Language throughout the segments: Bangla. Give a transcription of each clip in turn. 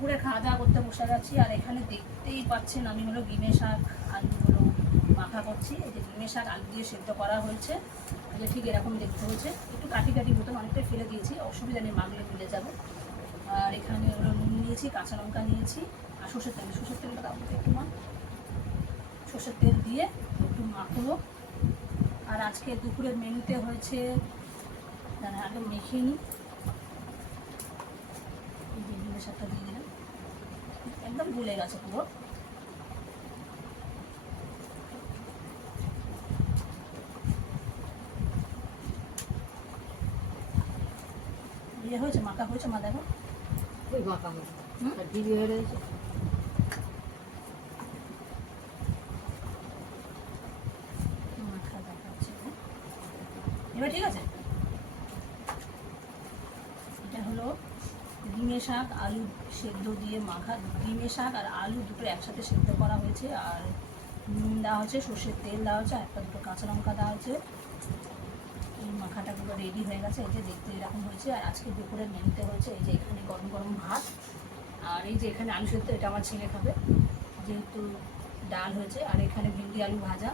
দুপুরে খাওয়া দাওয়া করতে বসে গেছি। আর এখানে দেখতেই পাচ্ছেন আমি হলো ডিমের শাক আলুগুলো মাখা করছি। এই যে ডিমের শাক আলু দিয়ে সেদ্ধ করা হয়েছে, যে ঠিক এরকম দেখতে হয়েছে, একটু কাটি কাটি মতন, অনেকটাই ফেলে দিয়েছি, অসুবিধা নেই, মাগলে মিলে যাবে। আর এখানে হলো নুন নিয়েছি, কাঁচা লঙ্কা নিয়েছি, আর সর্ষের তেলটা দাম একটু সর্ষের তেল দিয়ে একটু মাখবো। আর আজকে দুপুরের মেনুতে হয়েছে, আগে মেখে নিই, ডিমের শাকটা দিয়ে দিলাম, একদম গুলে গেছে পুরো। ইয়ে হয়েছে, মাখা হয়েছে, মা দেখো ওই মাখা হয়েছে, ঢিলি হয়ে রয়েছে। মাখা দেখাচ্ছে এবার, ঠিক আছে। এটা হলো ডিমের শাক আলু সেদ্ধ দিয়ে মাখা, ডিমের শাক আর আলু দুটো একসাথে সেদ্ধ করা হয়েছে। আর নুন দেওয়া হচ্ছে, সর্ষের তেল দেওয়া হচ্ছে, একটা দুটো কাঁচা লঙ্কা দেওয়া হচ্ছে। এই মাখাটাগুলো রেডি হয়ে গেছে, এই যে দেখতে এরকম হয়েছে। আর আজকে দুপুরের মেনুতে হয়েছে এই যে এখানে গরম গরম ভাত, আর এই যে এখানে আলু সেদ্ধ, এটা আমার ছেলে খাবে যেহেতু ডাল হয়েছে। আর এখানে ভেন্ডি আলু ভাজা,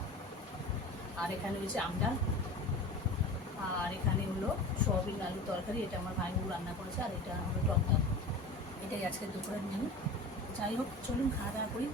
আর এখানে হয়েছে আমডাল, আর এখানে হলো সোয়াবিন আলু তরকারি, এটা আমার ভাইবু রান্না করেছে। আর এটা হলো টক ডাল। এটাই আজকে দুপুরের মেনু। যাই হোক, চলুন খাওয়া দাওয়া করি।